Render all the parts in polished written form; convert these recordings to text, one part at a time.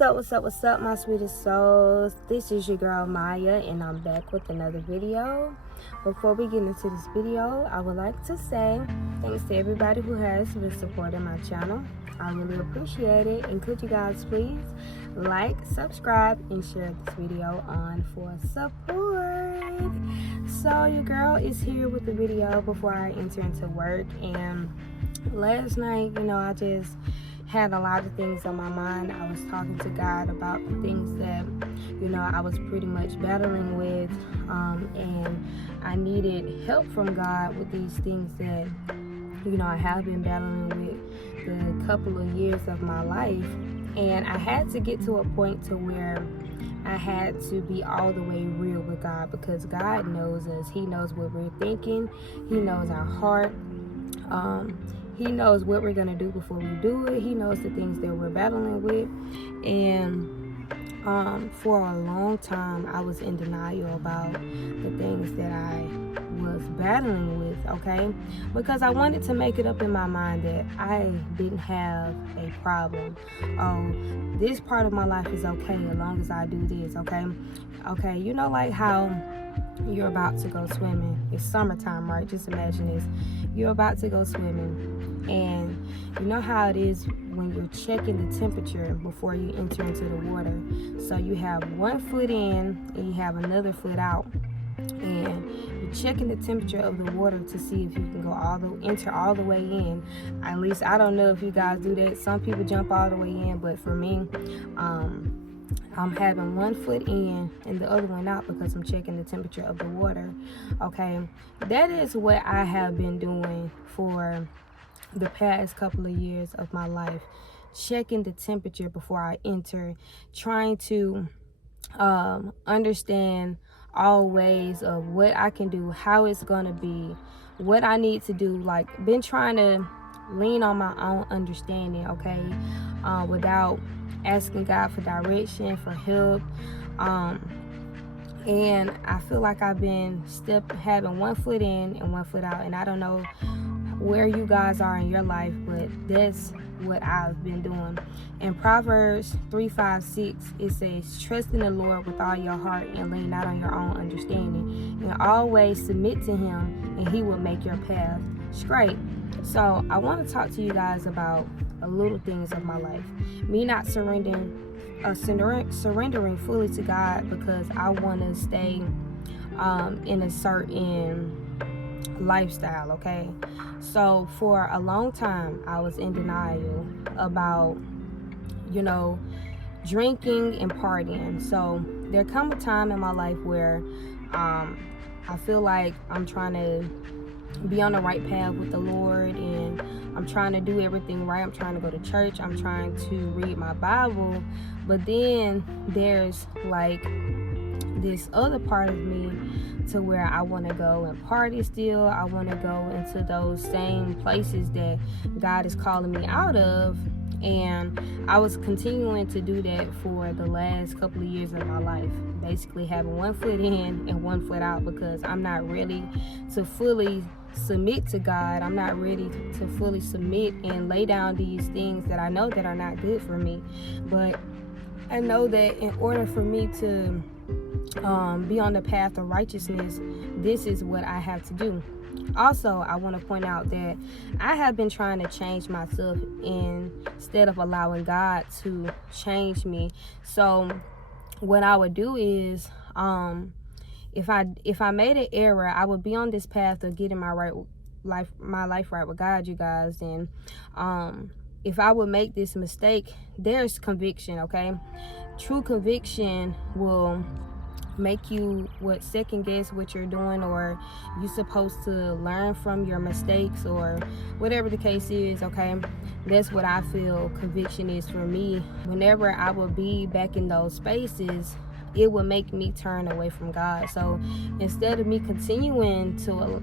What's up, my sweetest souls? This is your girl Maya, and I'm back with another video. Before we get into this video, I would like to say thanks to everybody who has been supporting my channel. I really appreciate it. And could you guys please like, subscribe, and share this video on for support. So your girl is here with the video before I enter into work. And last night, I just had a lot of things on my mind. I was talking to God about the things that I was pretty much battling with, and I needed help from God with these things that I have been battling with the couple of years of my life. And I had to get to a point to where I had to be all the way real with God, because God knows us. He knows what we're thinking. He knows our heart. He knows what we're going to do before we do it. He knows the things that we're battling with. And for a long time, I was in denial about the things that I was battling with, okay? Because I wanted to make it up in my mind that I didn't have a problem. Oh, this part of my life is okay as long as I do this, okay? Okay, like how you're about to go swimming. It's summertime, right? Just imagine this. You're about to go swimming, and you know how it is when you're checking the temperature before you enter into the water. So you have one foot in and you have another foot out, and you're checking the temperature of the water to see if you can go enter all the way in. At least I don't know if you guys do that. Some people jump all the way in, but for me, I'm having one foot in and the other one out because I'm checking the temperature of the water. Okay, that is what I have been doing for the past couple of years of my life, checking the temperature before I enter, trying to understand all ways of what I can do, how it's gonna be, what I need to do. Like, been trying to lean on my own understanding, okay, without asking God for direction, for help. And I feel like I've been having one foot in and one foot out. And I don't know where you guys are in your life, but that's what I've been doing. In Proverbs 3:5-6, it says, trust in the Lord with all your heart and lean not on your own understanding, and always submit to him, and he will make your path straight. So I want to talk to you guys about a little things of my life. Me not surrendering fully to God because I want to stay in a certain lifestyle, okay? So for a long time, I was in denial about, drinking and partying. So there come a time in my life where I feel like I'm trying to be on the right path with the Lord, and I'm trying to do everything right. I'm trying to go to church. I'm trying to read my Bible. But then there's like this other part of me to where I want to go and party still. I want to go into those same places that God is calling me out of. And I was continuing to do that for the last couple of years of my life, basically having one foot in and one foot out, because I'm not ready to fully submit to God. I'm not ready to fully submit and lay down these things that I know that are not good for me. But I know that in order for me to be on the path of righteousness, this is what I have to do. Also, I want to point out that I have been trying to change myself instead of allowing God to change me. So what I would do is, if I made an error, I would be on this path of getting my life right with God, you guys. And if I would make this mistake, there's conviction, okay? True conviction will make you second guess what you're doing, or you're supposed to learn from your mistakes, or whatever the case is, okay? That's what I feel conviction is for me. Whenever I will be back in those spaces, it will make me turn away from God. So instead of me continuing to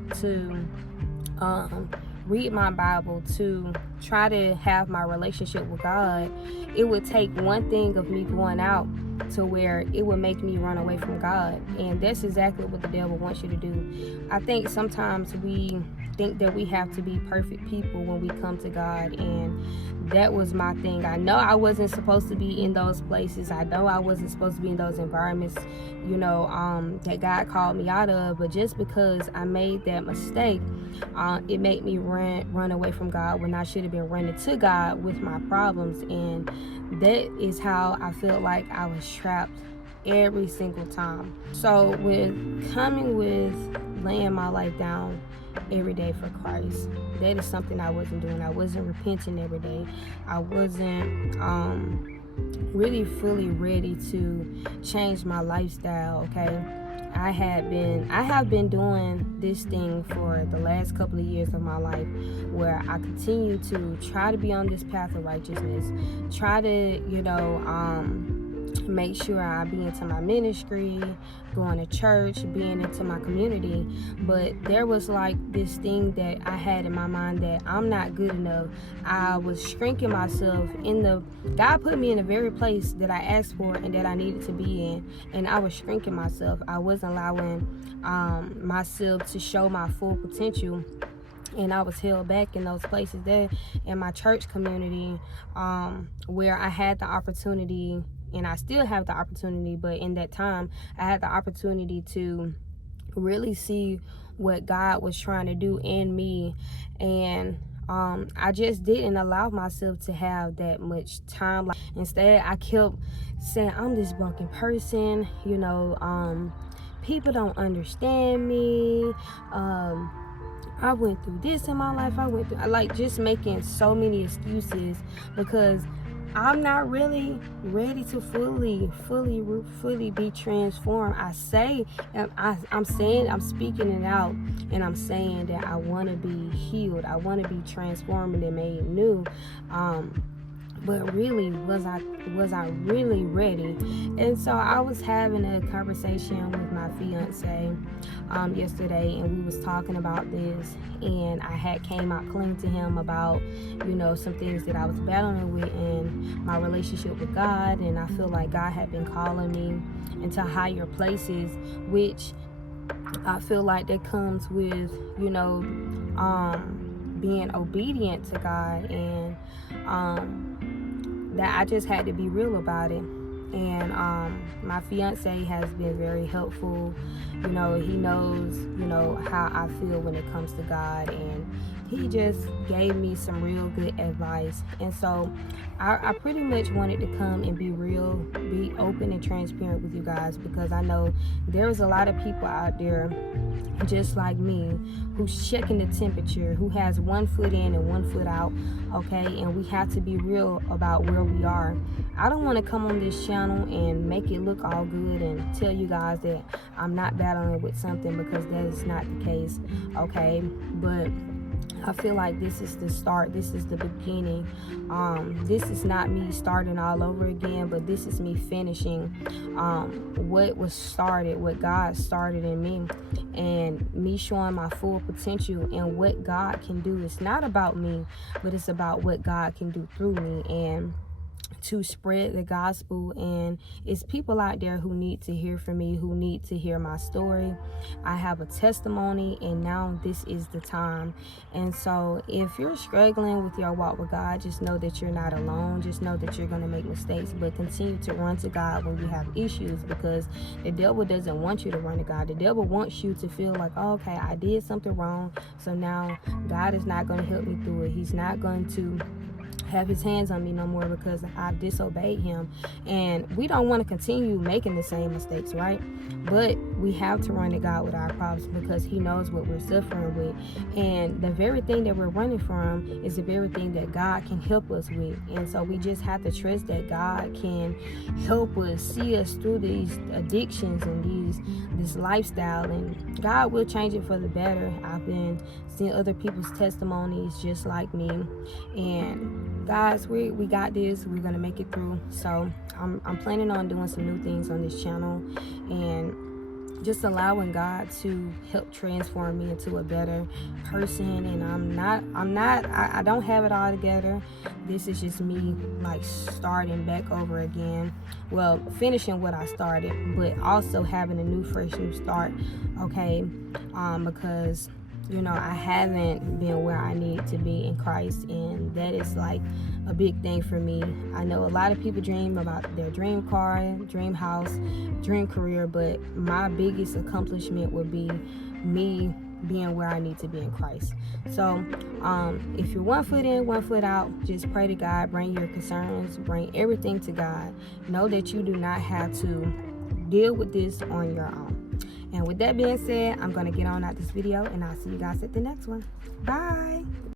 read my Bible, to try to have my relationship with God, it would take one thing of me going out to where it would make me run away from God. And that's exactly what the devil wants you to do. I think sometimes we think that we have to be perfect people when we come to God, and that was my thing. I know I wasn't supposed to be in those places. I know I wasn't supposed to be in those environments, that God called me out of. But just because I made that mistake, it made me run away from God when I should have been running to God with my problems. And that is how I felt like I was trapped every single time. So with laying my life down every day for Christ, that is something I wasn't doing. I wasn't repenting every day. I wasn't really fully ready to change my lifestyle. Okay, I have been doing this thing for the last couple of years of my life, where I continue to try to be on this path of righteousness, try to make sure I be into my ministry, going to church, being into my community. But there was like this thing that I had in my mind that I'm not good enough. I was shrinking myself God put me in the very place that I asked for and that I needed to be in, and I was shrinking myself. I wasn't allowing myself to show my full potential, and I was held back in those places there in my church community, where I had the opportunity, and I still have the opportunity, but in that time I had the opportunity to really see what God was trying to do in me. And I just didn't allow myself to have that much time. Instead, I kept saying, I'm this broken person, people don't understand me, I went through this in my life, just making so many excuses, because I'm not really ready to fully be transformed. I'm speaking it out, and I'm saying that I want to be healed. I want to be transformed and made new. But really, was I really ready? And so I was having a conversation with my fiance yesterday, and we was talking about this, and I had came out clean to him about some things that I was battling with in my relationship with God. And I feel like God had been calling me into higher places, which I feel like that comes with being obedient to God, and that I just had to be real about it. And my fiance has been very helpful. He knows how I feel when it comes to God, and he just gave me some real good advice. And so I pretty much wanted to come and be real, be open and transparent with you guys, because I know there's a lot of people out there just like me, who's checking the temperature, who has one foot in and one foot out, okay? And we have to be real about where we are. I don't want to come on this channel and make it look all good and tell you guys that I'm not battling with something, because that is not the case, okay? But I feel like this is the start. This is the beginning. This is not me starting all over again, but this is me finishing what was started, what God started in me, and me showing my full potential and what God can do. It's not about me, but it's about what God can do through me, and to spread the gospel. And it's people out there who need to hear from me, who need to hear my story. I have a testimony, and now this is the time. And so if you're struggling with your walk with God, just know that you're not alone. Just know that you're going to make mistakes, but continue to run to God when you have issues, because the devil doesn't want you to run to God. The devil wants you to feel like, oh, okay, I did something wrong, so now God is not going to help me through it. He's not going to have his hands on me no more because I've disobeyed him. And we don't want to continue making the same mistakes, right? But we have to run to God with our problems, because he knows what we're suffering with. And the very thing that we're running from is the very thing that God can help us with. And so we just have to trust that God can help us, see us through these addictions and this lifestyle, and God will change it for the better. I've been seeing other people's testimonies just like me, and guys, we got this. We're gonna make it through. So I'm planning on doing some new things on this channel, and just allowing God to help transform me into a better person. And I don't have it all together. This is just me like starting back over again. Well, finishing what I started, but also having a new start. Okay. Because I haven't been where I need to be in Christ, and that is like a big thing for me. I know a lot of people dream about their dream car, dream house, dream career, but my biggest accomplishment would be me being where I need to be in Christ. So if you're 1 foot in, 1 foot out, just pray to God, bring your concerns, bring everything to God. Know that you do not have to deal with this on your own. And with that being said, I'm going to get on out this video, and I'll see you guys at the next one. Bye.